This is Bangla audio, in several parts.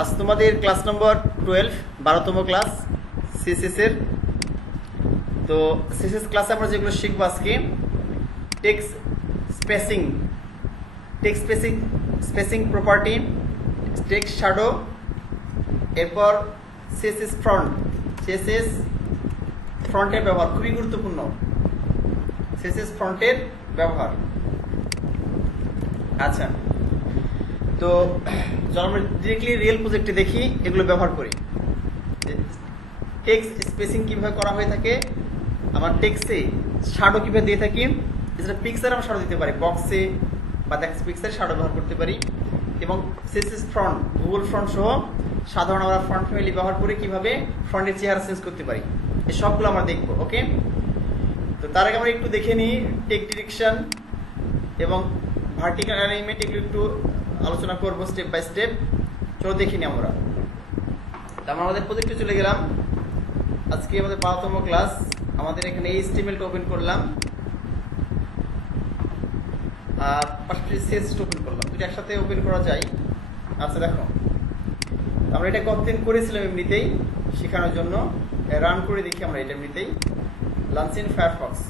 আজ তোমাদের ক্লাস নম্বর 12 12তম ক্লাস সিএসএস এর। তো সিএসএস ক্লাসে আমরা যেগুলো শিখবো আজকে text spacing property, text shadow, এরপর সিএসএস ফ্রন্টের ব্যবহার খুবই গুরুত্বপূর্ণ। সিএসএস ফ্রন্টের ব্যবহার। আচ্ছা, তো চলো আমরা ডিরেক্টলি রিয়েল প্রজেক্টে দেখি এগুলো ব্যবহার করি। টেক্সট স্পেসিং কিভাবে করা হয়ে থাকে, আমার টেক্সটে শ্যাডো কিভাবে দিয়ে থাকি, এছাড়া পিক্সার আমরা শ্যাডো দিতে পারি, বক্সে বা পিক্সারে শ্যাডো ব্যবহার করতে পারি, এবং সিএসএস ফ্রন্ট, গুগল ফ্রন্ট সহ সাধারণ আমরা ফ্রন্ট ফ্যামিলি ব্যবহার করে কিভাবে ফ্রন্টের চেহারা চেঞ্জ করতে পারি, এই সবগুলো আমরা দেখবো। ওকে, তো তার আগে আমরা একটু দেখে নিই টেক্সট ডিরেকশন এবং ভার্টিক্যাল অ্যালাইনমেন্ট, এগুলো একটু আলোচনা করবো স্টেপ বাই স্টেপ। চলো দেখিনি আমরা। আমরা আমাদের প্রজেক্টে চলে গেলাম। আজকে আমাদের 12তম ক্লাস। আমাদের এখানে HTML-টা ওপেন করলাম আর পাশাপাশি CSS ওপেন করলাম, দুটো একসাথে ওপেন করা যায়। আচ্ছা দেখো, আমরা এটা কতদিন করেছিলাম এমনিতেই শেখানোর জন্য, রান করে দেখি আমরা এটা এমনিতেই। Launch in Firefox.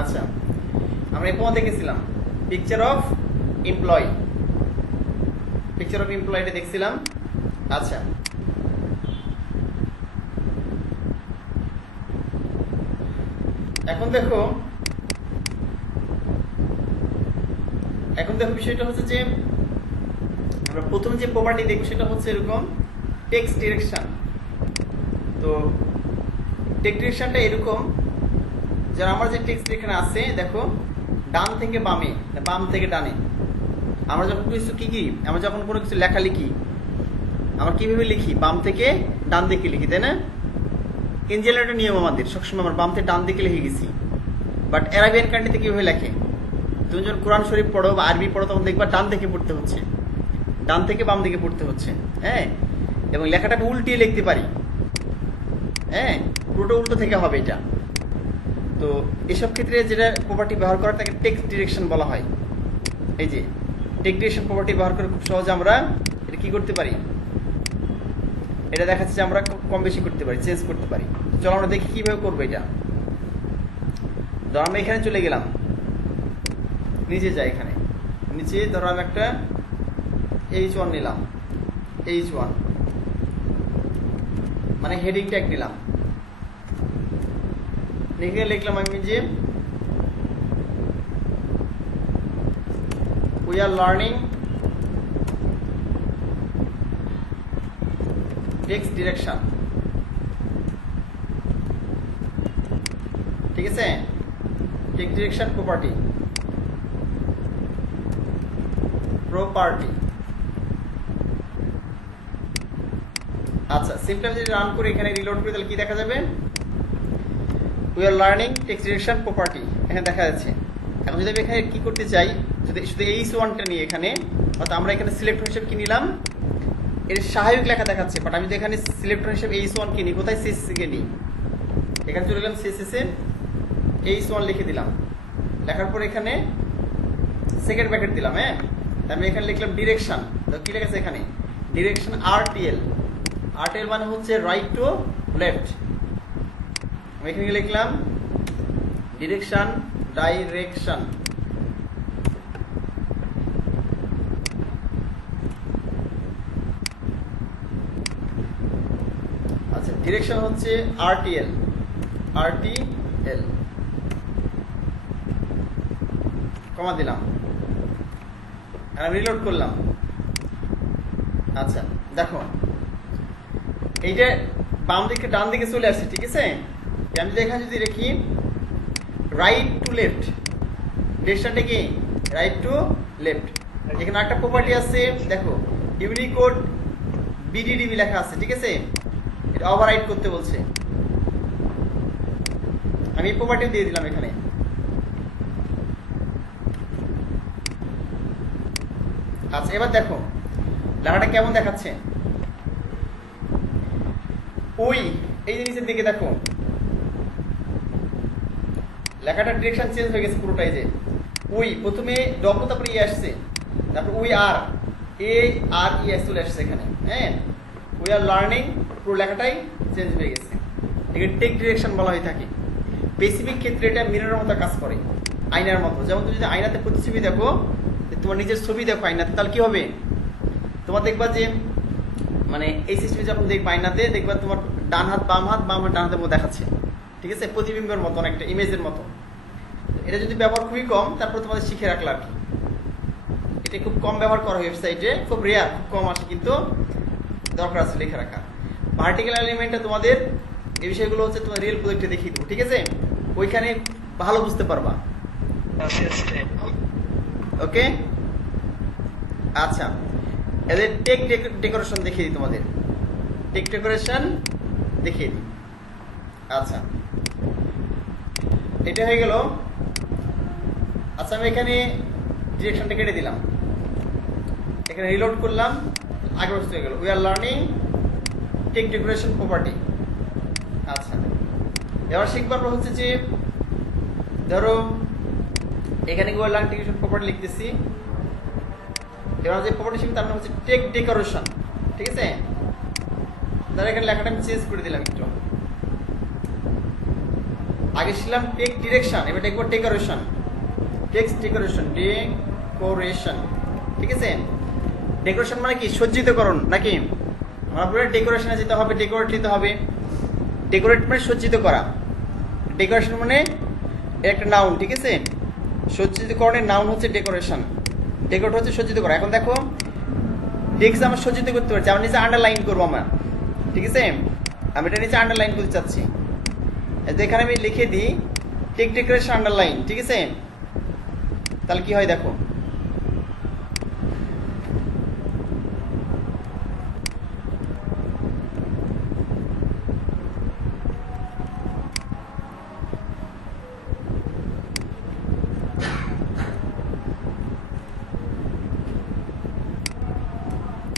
আচ্ছা, আমরা এরকম দেখেছিলাম পিকচার অফ এমপ্লয়িটা দেখছিলাম। আচ্ছা, এখন দেখো বিষয়টা হচ্ছে যে আমরা প্রথম যে প্রপার্টি দেখব সেটা হচ্ছে এরকম টেক্সট ডিরেকশন। তো টেক্সট ডিরেকশনটা এরকম, যারা আমার যে টেক্সট এখানে আছে দেখো, ডান থেকে বামে, বাম থেকে ডানে। আমরা যখন আমরা যখন কোনো কিছু লেখা লিখি, আমরা কিভাবে লিখি? বাম থেকে ডান দিকে লিখি, তাই না? ইঞ্জিনিয়ার একটা নিয়ম আমাদের, সবসময় আমরা বাম থেকে ডান দিকে লিখে গেছি। বাট অ্যারাবিয়ান কান্ট্রিতে কিভাবে লেখে? তুমি যখন কোরআন শরীফ পড়ো বা আরবি পড়ো তখন দেখবা ডান থেকে পড়তে হচ্ছে, ডান থেকে বাম দিকে পড়তে হচ্ছে। হ্যাঁ, এবং লেখাটা উল্টিয়ে লিখতে পারি। হ্যাঁ, পুরোটা উল্টো থেকে হবে এটা। তো এসব ক্ষেত্রে যেটা প্রপার্টি ব্যবহার করা তাকে টেক্সট ডিরেকশন বলা হয়। এই যে টেক্সট ডিরেকশন প্রপার্টি ব্যবহার করে খুব সহজে আমরা এটা কি করতে পারি, এটা দেখাচ্ছে যে আমরা কম বেশি করতে পারি, চেঞ্জ করতে পারি। চলো আমরা দেখি কিভাবে করবো এটা। ধরো আমরা এখানে চলে গেলাম, নিচে যাই, এখানে নিচে ধরো আমি একটা H1 নিলাম, H1 মানে হেডিং ট্যাগ নিলাম, লিখলাম আমি যে we are learning text direction। ঠিক আছে, টেক্সট ডিরেকশন প্রপার্টি। আচ্ছা, সিম্পলি যদি রান করে এখানে রিলোড করি তাহলে কি দেখা যাবে? we are learning text direction property এখানে দেখা যাচ্ছে। এখন যদি আমি এখানে কি করতে চাই, যদি শুধু H1টা নিয়ে এখানে, অর্থাৎ আমরা এখানে সিলেক্টর হিসেবে কি নিলাম, এর সহায়ক লেখা দেখাচ্ছে, বাট আমি যদি এখানে সিলেক্টর হিসেবে H1 কি নিই, কোথায় CSS কে নিই, এখানে চলে গেলাম CSS এ, H1 লিখে দিলাম। লেখার পর এখানে সেকেন্ড ব্র্যাকেট দিলাম। হ্যাঁ, আমি এখানে লিখলাম ডিরেকশন। তো কি লেখা আছে এখানে? ডিরেকশন RTL মানে হচ্ছে রাইট টু লেফট। আমি এখানে লিখলাম ডাইরেকশন। আচ্ছা, ডিরেকশন হচ্ছে RTL কমা দিলাম, আমি রিলোড করলাম। আচ্ছা দেখো, এই যে বাম দিকে ডান দিকে চলে আসছে। ঠিক আছে, আমি যদি এখানে যদি দেখি রাইট টু লেফট, ডিরেকশনটা কি রাইট টু লেফট। এখানে একটা প্রপার্টি আছে দেখো, ইউনিকোড BDDB লেখা আছে। ঠিক আছে, এটা ওভাররাইট করতে বলছে, আমি এই প্রপার্টি দিয়ে দিলাম এখানে। আচ্ছা এবার দেখো লেখাটা কেমন দেখাচ্ছে। ওই এই যে নিচের দিকে দেখো লেখাটা ডিরেকশন চেঞ্জ হয়ে গেছে পুরোটাই। যে উই প্রথমে ডব্লু তারপরে ই আসছে, তারপর উই আর ই এস চলে আসছে এখানে। হ্যাঁ, উই আর লার্নিং পুরো লেখাটাই চেঞ্জ হয়ে গেছে। এখানে টেক ডিরেকশন বলা হয়ে থাকে। স্পেসিফিক ক্ষেত্রে এটা মিররের মতো কাজ করে, আয়নার মতো। যেমন তুমি যদি আয়নাতে প্রতিছবি দেখো, তোমার নিজের ছবি দেখো আয়নাতে, তাহলে কি হবে? তোমার দেখবা যে মানে এই সিস্টেমে যখন দেখবা আয়নাতে, দেখবা তোমার ডান হাত বাম হাত ডান হাতের মতো দেখাচ্ছে। ঠিক আছে, প্রতিবিম্বের মতো, একটা ইমেজের মতো। এটা যদি ব্যবহার খুবই কম, তারপর তোমাদের শিখে রাখলে আর কি। এটা খুব কম ব্যবহার করা ওয়েবসাইটে, খুব রেয়ার, খুব কম আসে, কিন্তু দরকার আছে লিখে রাখা। ভার্টিক্যাল এলিমেন্টটা তোমাদের এই বিষয়গুলো হচ্ছে তোমার রিয়েল প্রজেক্টে দেখিয়ে দেবো। ঠিক আছে, ওইখানে ভালো বুঝতে পারবা। ওকে, আচ্ছা, এদের টেক ডেকোরেশন দেখিয়ে দিই তোমাদের। টেক ডেকোরেশন দেখিয়ে দিই। আচ্ছা, এটা হয়ে গেল। আচ্ছা, আমি এখানে ডিরেকশনটা কেটে দিলাম, এখানে রিলোড করলাম, আগে বস্তু হয়ে গেল we are learning text decoration property. আচ্ছা, এবার শিখবার পর হচ্ছে যে ধরো এখানে we are learning text decoration property লিখতেছি। এবার যে প্রপার্টি শিখবো তার নাম হচ্ছে টেক ডেকোরেশন। ঠিক আছে, তাহলে এখানে লেখাটা আমি চেঞ্জ করে দিলাম একটু। আগে ছিলাম টেক ডিরেকশন, এবার দেখবো ডেকোরেশন। Text decoration, decoration. ঠিক আছে, ডেকোরেশন মানে কি? সজ্জিতকরণ নাকি? আমরা ডেকোরেশনে যেতে হবে, ডেকোরেট নিতে হবে। ডেকোরেট মানে সজ্জিত করা। ডেকোরেশন মানে একটা নাউন। ঠিক আছে, সজ্জিতকরণের নাউন হচ্ছে ডেকোরেশন। ডেকোরেট হচ্ছে সজ্জিত করা। এখন দেখো টেক্সট আমরা সজ্জিত করতে পারছি, আমরা নিচে আন্ডারলাইন করবো আমরা। ঠিক আছে, আমি এটা নিচে আন্ডারলাইন করতে চাচ্ছি। এখানে আমি লিখে দিই টেক ডেকোরেশন আন্ডারলাইন। ঠিক আছে, তাহলে কি হয় দেখো,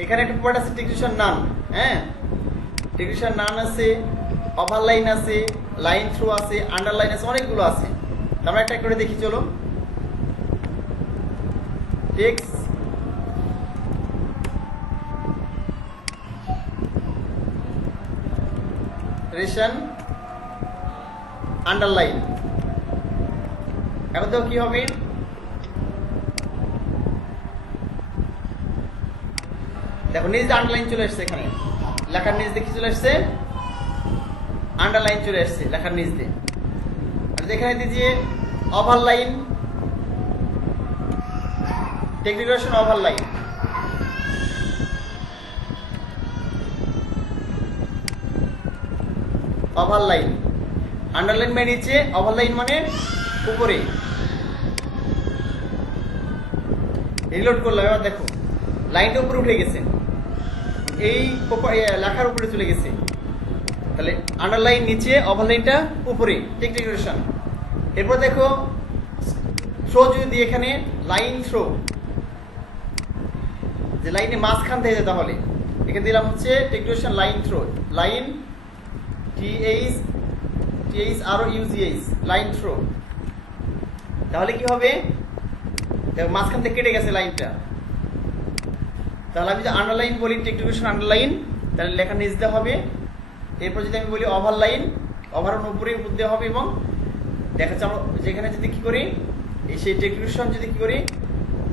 এখানে একটা পার্ট আছে টেক্সটের নাম। হ্যাঁ, টেক্সটের নাম আছে, ওভারলাইন আছে, লাইন থ্রু আছে, আন্ডারলাইন আছে, অনেকগুলো আছে। আমরা একটা করে দেখি, চলো। Text ration underline. এখন তো কি হবে, দেখো নিজ আন্ডারলাইন চলে আসছে, এখানে লেখার নিচ দিয়ে কি চলে আসছে? আন্ডারলাইন চলে আসছে লেখার নিচ দিয়ে। আর এখানে দিয়েছে overline, text decoration overline. Overline, underline মানে নিচে, ওভারলাইন মানে উপরে। রিলোড করলাম, এবার দেখো লাইনটা উপরে উঠে গেছে, এই লেখার উপরে চলে গেছে। তাহলে আন্ডারলাইন নিচে, ওভারলাইনটা উপরে, টেক ডেকোরেশন। এরপর দেখো থ্রো যদি এখানে লাইন থ্রো, যে লাইনে মাঝখান থেকে তাহলে এখানে দিলাম হচ্ছে text decoration line through. Line THROUGH, line through. তাহলে কি হবে, মাঝখান থেকে কেটে গেছে লাইনটা। তাহলে আমি যদি আন্ডারলাইন বলি, টেক ডেকোরেশন আন্ডারলাইন, তাহলে লেখা নিচ দিতে হবে। এরপর যদি আমি বলি ওভারলাইন, ওভারলাইন উপরে উপর দেওয়া হবে। এবং দেখা যাচ্ছে আমরা যেখানে যদি কি করি, সেই টেক ডেকোরেশন যদি কি করি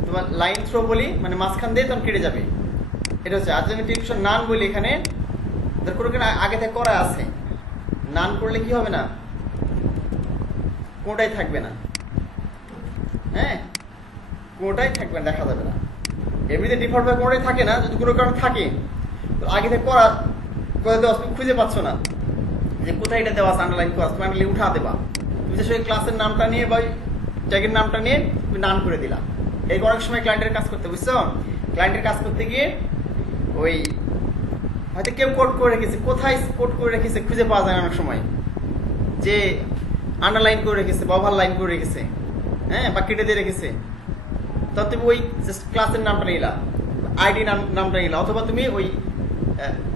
তোমার লাইন থ্রো বলি, মানে মাঝখান দিয়ে তখন কেটে যাবে। এটা হচ্ছে। আর যদি আমি টেক ডেকোরেশন নান বলি, এখানে কোনো আগে থেকে করা আছে, নান করলে কি হবে না, কোনটাই থাকবে না। হ্যাঁ, কোনটাই থাকবে না, দেখা যাবে না। এমনিতে ডিফল্ট ভাবে কোনটাই থাকে না। যদি কোনো কারণ থাকে তো আগে থেকে করা করে দেওয়া, তুমি খুঁজে পাচ্ছ না যে কোথায় এটা দেওয়া আছে, আন্ডারলাইন করা, তুমি আন্ডারলাইন উঠা দেবা। তুমি যে ক্লাসের নামটা নিয়ে বা ট্যাগের নামটা নিয়ে তুমি নান করে দিলা। এই অনেক সময় ক্লায়েন্টের কাজ করতে, বুঝছো, ক্লায়েন্টের কাজ করতে গিয়ে ওই হয়তো কেউ কোড করে রেখেছে, কোথায় কোড করে রেখেছে খুঁজে পাওয়া যায় না অনেক সময়, যে আন্ডারলাইন করে রেখেছে বা ওভারলাইন করে রেখেছে, হ্যাঁ, বা কেটে দিয়ে রেখেছে। তখন তুমি ওই জাস্ট ক্লাসের নামটা নিলা, আইডি নামটা নিলা, অথবা তুমি ওই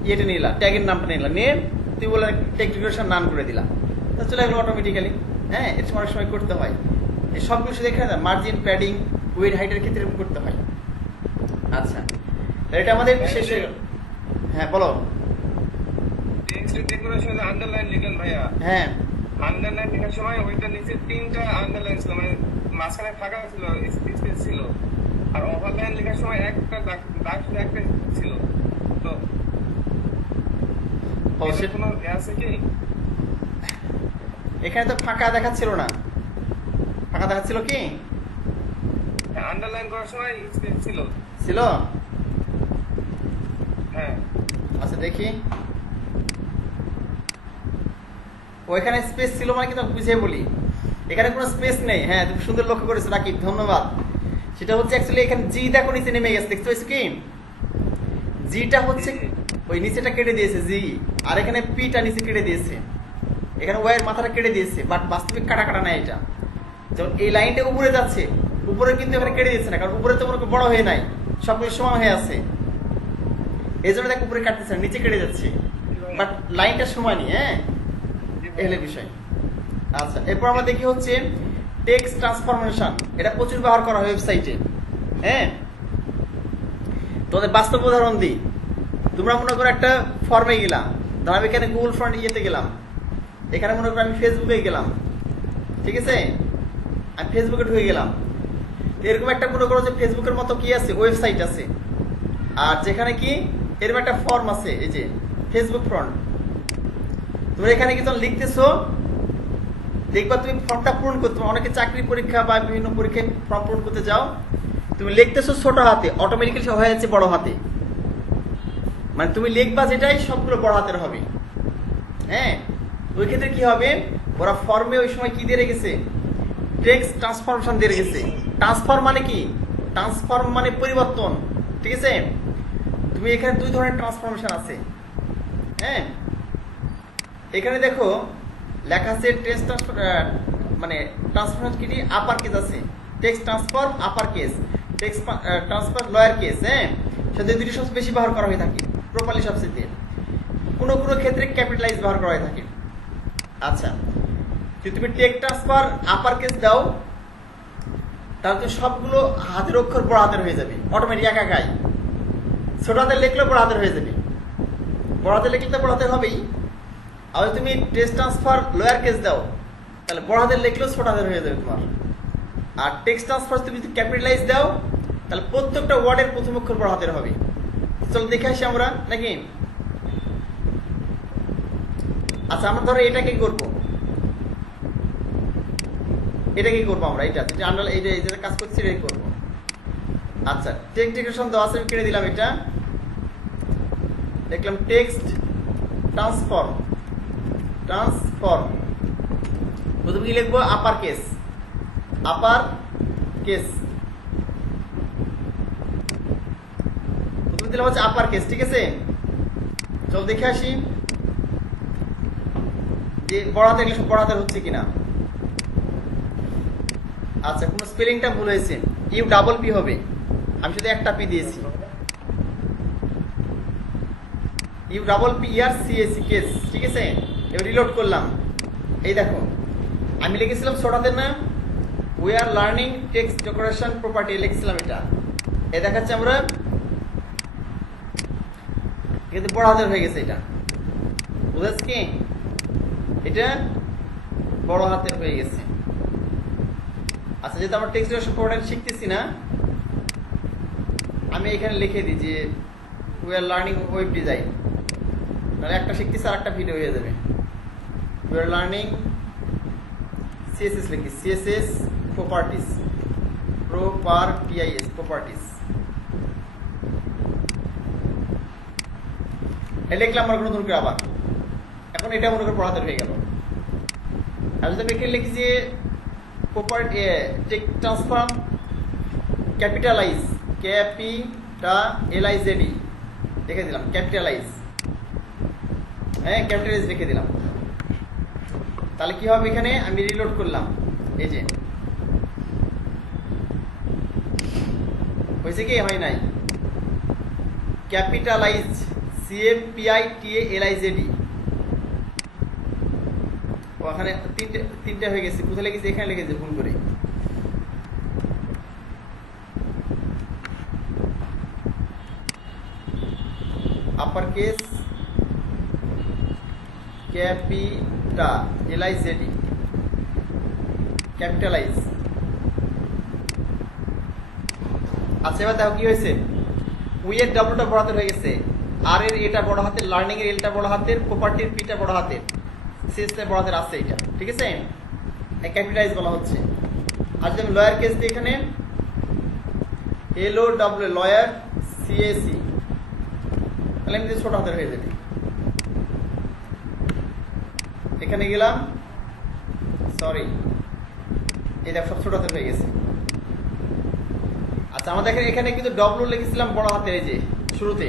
ইয়েটা নিলা, ট্যাগের নামটা নিলা, নিয়ে তুই বলে টেক্সট ডেকোরেশন নান করে দিলাম, তা চলে গেলো অটোমেটিক্যালি। হ্যাঁ, এটা অনেক সময় করতে হয়, এই সবগুলো শুধু এখানে মার্জিন, প্যাডিং, উইড, হাইটের ক্ষেত্রে এরকম করতে হয়। আচ্ছা, এটা আমাদের শেষ হয়ে গেল। হ্যাঁ বলো। টেক্সট ডেকোরেশন আন্ডারলাইন লিখেন ভাইয়া। হ্যাঁ, আন্ডারলাইন লেখার সময় ওইটা নিচে 3টা আন্ডারলাইন ছিল, মানে মাঝখানে ফাঁকা ছিল, স্পেস ছিল। আর ওভারলাইন লেখার সময় একটা দাগ শুধু একটা ছিল। তো অবশ্যই কোনো আছে কি? এখানে তো ফাঁকা দেখাচ্ছিল না, ফাঁকা দেখাচ্ছিল কি? আন্ডারলাইন করার সময় স্পেস ছিল। ছিল? হ্যাঁ। আচ্ছা দেখি, ওইখানে স্পেস ছিল মানে কিন্তু বুঝিয়ে বলি, এখানে কোনো স্পেস নেই। হ্যাঁ, তুমি সুন্দর লক্ষ্য করেছো রাকিব, ধন্যবাদ। সেটা হচ্ছে অ্যাকচুয়ালি এখানে জি দেখো নিচে নেমে গেছে, দেখতে পাচ্ছ কি? জিটা হচ্ছে ওই নিচেটা কেটে দিয়েছে জি, আর এখানে পিটা নিচে কেটে দিয়েছে, এখানে ওয়াইয়ের মাথাটা কেটে দিয়েছে, বাট বাস্তবিক কাটা কাটা না এটা। যেমন এই লাইনটা উপরে যাচ্ছে, উপরে কিন্তু এখানে কেটে দিচ্ছে না, কারণ উপরে তো মনে বড় হয়ে নাই, সবগুলো সমান হয়ে আছে, এই জন্য দেখ উপরে কাটতেছে না, নিচে কেটে যাচ্ছে, বাট লাইনটা সমানই। হ্যাঁ, এহলে বিষয়। আচ্ছা, এরপর আমরা দেখি হচ্ছে টেক্সট ট্রান্সফরমেশন, এটা প্রচুর ব্যবহার করা হয় ওয়েবসাইটে। হ্যাঁ, তোমাদের বাস্তব উদাহরণ দিই। তোমরা মনে করো একটা ফর্মে গেলাম, ধর আমি এখানে গুগল ফর্ম ইয়েতে গেলাম, এখানে মনে করো আমি ফেসবুকে গেলাম, ঠিক আছে, আমি ফেসবুকে ঢুকে গেলাম। এরকম একটা মনে করো যে ফেসবুকের মতো কি আছে, ওয়েবসাইট আছে, আর যেখানে কি এরকম একটা ফর্ম আছে, এই যে ফেসবুক ফ্রন্ট। তোমরা এখানে কি যখন লিখতেছো, দেখবা তুমি ফর্মটা পূরণ করতে, অনেকে চাকরি পরীক্ষা বা বিভিন্ন পরীক্ষায় ফর্ম পূরণ করতে যাও, তুমি লিখতেছো ছোট হাতে, অটোমেটিক্যালি সব হয়ে যাচ্ছে বড় হাতে, মানে তুমি লিখবা যেটাই সবগুলো বড় হাতের হবে। হ্যাঁ, ওই ক্ষেত্রে কি হবে, ওরা ফর্মে ওই সময় কি দিয়ে রেখেছে, টেক্সট ট্রান্সফরমেশন দিয়ে রেখেছে। ট্রান্সফর্ম মানে কি, ট্রান্সফর্ম মানে পরিবর্তন, ঠিক আছে। তুমি এখানে দুই ধরনের ট্রান্সফরমেশন আছে। হ্যাঁ, এখানে দেখো লেখা আছে টেক্সট ট্রান্সফার, মানে ট্রান্সফরমেশন কি আপার কেস আছে, text transform upper case, text transfer lower case. হ্যাঁ, সাথে দুটি সবচেয়ে বেশি ব্যবহার করা হয়ে থাকে, প্রপারলি সবচেয়ে, কোনো কোনো ক্ষেত্রে ক্যাপিটালাইজ ব্যবহার করা হয়ে থাকে। আচ্ছা, যদি তুমি টেক্সট ট্রান্সফার আপার কেস দাও, তাহলে তো সবগুলো হাতের অক্ষর বড় হাতের হয়ে যাবে অটোমেটিক একাই, ছোট হাতের লিখলেও বড় হাতের হয়ে যাবে, বড় হাতের লিখলে তো বড় হাতের হবেই। আর তুমি টেক্সট ট্রান্সফার লোয়ার কেস দাও, তাহলে বড় হাতের লিখলেও ছোট হাতের হয়ে যাবে তোমার। আর টেক্সট ট্রান্সফার তুমি যদি ক্যাপিটালাইজ দাও, তাহলে প্রত্যেকটা ওয়ার্ডের প্রথম অক্ষর বড় হাতের হবে। চলো দেখে আসি আমরা নাকি। আচ্ছা, আমরা ধরো এটাকে করবো, এটা কি করবো আমরা, এটা যেটা কাজ করছি এটাই করবো। আচ্ছা, টেক্সট ডেকোরেশন দেওয়া আছে, আমি কেটে দিলাম এটা, দেখলাম টেক্সট ট্রান্সফর্ম, প্রথমে কি লিখবো, আপার কেস, প্রথমে দিলাম হচ্ছে আপার কেস, ঠিক আছে। চল দেখে আসি যে বড় হাতে লিখলে বড় হাতের হচ্ছে কিনা। আচ্ছা, কোন স্পেলিংটা ভুল হয়েছে, ইউ ডাবল পি হবে, আমি শুধু একটা পি দিয়েছি, U double P R CSE case, ঠিক আছে। এবার রিলোড করলাম, এই দেখো আমি লিখেছিলাম ছোট হাতের না, we are learning text decoration property লিখেছিলাম, এটা এ দেখাচ্ছে আমরা কিন্তু বড় হাতের হয়ে গেছে, এটা বুঝাচ্ছি কি, এটা বড় হাতের হয়ে গেছে। আচ্ছা, যেহেতু আমরা টেক্সট ডেকোরেশন প্রপার্টি শিখতেছি না, আমি এখানে লিখে দিই যে we are learning web design, তাহলে একটা শিখতেছি আর একটা ভিডিও হয়ে যাবে। উই আর লার্নিং সিএসএস লিখি, সিএসএস প্রপার্টিস, প্রপার্টিস লিখলাম আমরা নতুন করে আবার, এখন এটা মনে করে পড়াতে হয়ে গেল। আর যদি আমি এখানে লিখি যে প্রপার্টি টেক্সট ট্রান্সফর্ম ক্যাপিটালাইজ, ক্যাপিটালাইজেডি লিখে দিলাম, ক্যাপিটালাইজ, হ্যাঁ ক্যাপিটালাইজ লিখে দিলাম, তাহলে কি হবে, এখানে আমি রিলোড করলাম, এই যে হয়েছে কি, হয় নাই, ক্যাপিটালাইজ, CAPITALIZED, ওখানে তিনটা হয়ে গেছে, কোথায় লিখেছি? এখানে লিখেছি ভুল করে। Upper case capitalized, capitalize. আচ্ছা এবার দেখো কি হয়েছে, উই এর ডাবলটা বড় হাতের হয়ে গেছে, আর এর এটা বড় হাতের, লার্নিং এর এলটা বড় হাতের, প্রপার্টির পিটা বড় হাতের, সিএসটা বড় হাতের আছে এটা, ঠিক আছে? ক্যাপিটালাইজ বলা হচ্ছে। আর যদি আমি লয়ার কেস দিই এখানে এলও ডাব্লিউ লয়ার সিএসি, তাহলে আমি ছোট হাতের হয়ে যাবে। এখানে গেলাম, সরি এই দেখো সব ছোট হাতের হয়ে গেছে। আচ্ছা আমরা দেখেন এখানে কিন্তু ডব্লিউ লিখেছিলাম বড় হাতের, এই যে শুরুতে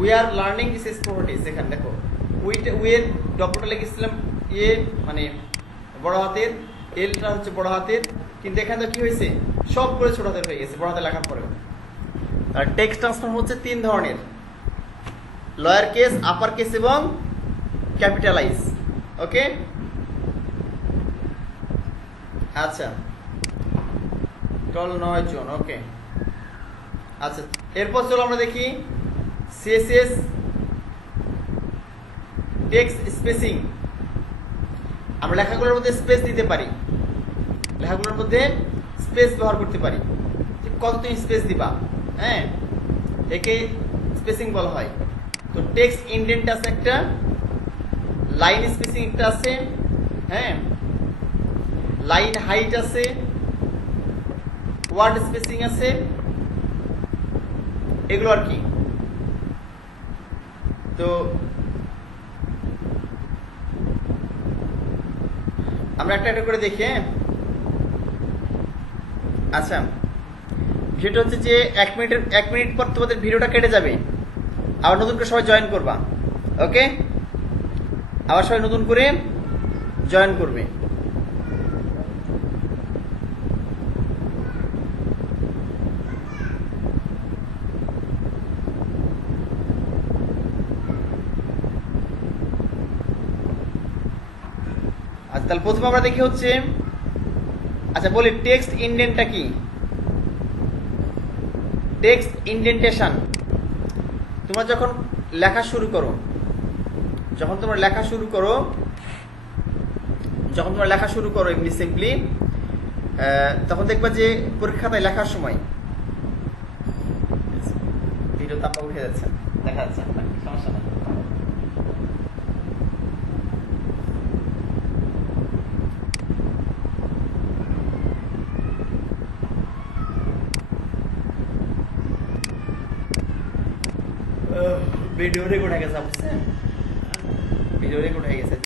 we are learning this is properties, এখানে দেখো উই এর ডব্লিউটা লিখেছিলাম এ মানে বড় হাতের, এলটা হচ্ছে বড় হাতের, কিন্তু এখানে তো কি হয়েছে সব করে ছোট হাতের হয়ে গেছে বড় হাতে লেখার পরেও। আর টেক্সট ট্রান্সফর্ম হচ্ছে তিন ধরনের, লয়ার কেস, আপার কেস এবং ক্যাপিটালাইজ। ওকে আচ্ছা টোটাল 9 জন। ওকে আচ্ছা এরপর চলো আমরা দেখি সিএসএস টেক্সট স্পেসিং। আমরা লেখাগুলোর মধ্যে স্পেস দিতে পারি, লেখাগুলোর মধ্যে স্পেস ব্যবহার করতে পারি। কত তুমি স্পেস দিবা, হ্যাঁ একে স্পেসিং বলা হয়। তো টেক্সট ইনডেন্ট আছে একটা, লাইন স্পেসিং একটা আছে, হ্যাঁ লাইন হাইট আছে, ওয়ার্ড স্পেসিং আছে, এগুলো আর কি। তো আমরা একটা একটা করে দেখি। হ্যাঁ আচ্ছা ভিডিওটা হচ্ছে যে 1 মিনিট পর তোমাদের ভিডিওটা কেটে যাবে, আবার নতুন করে সবাই জয়েন করবা। ওকে আবার সবাই নতুন করে জয়েন করবে। আচ্ছা তাহলে প্রথমে আমরা দেখি হচ্ছে, আচ্ছা বলি টেক্সট ইনডেন্টটা কি। টেক্সট ইনডেন্টেশন, তোমরা যখন লেখা শুরু করো, যখন তোমরা লেখা শুরু করো এমনি সিম্পলি, তখন দেখবা যে পরীক্ষাতে লেখার সময় ভিডিও তাপা উঠে যাচ্ছে, দেখা যাচ্ছে সমস্যা নেই। ভিডিও রেকর্ড হয়ে গেছে, বুঝছেন? ভিডিও রেকর্ড হয়ে গেছে।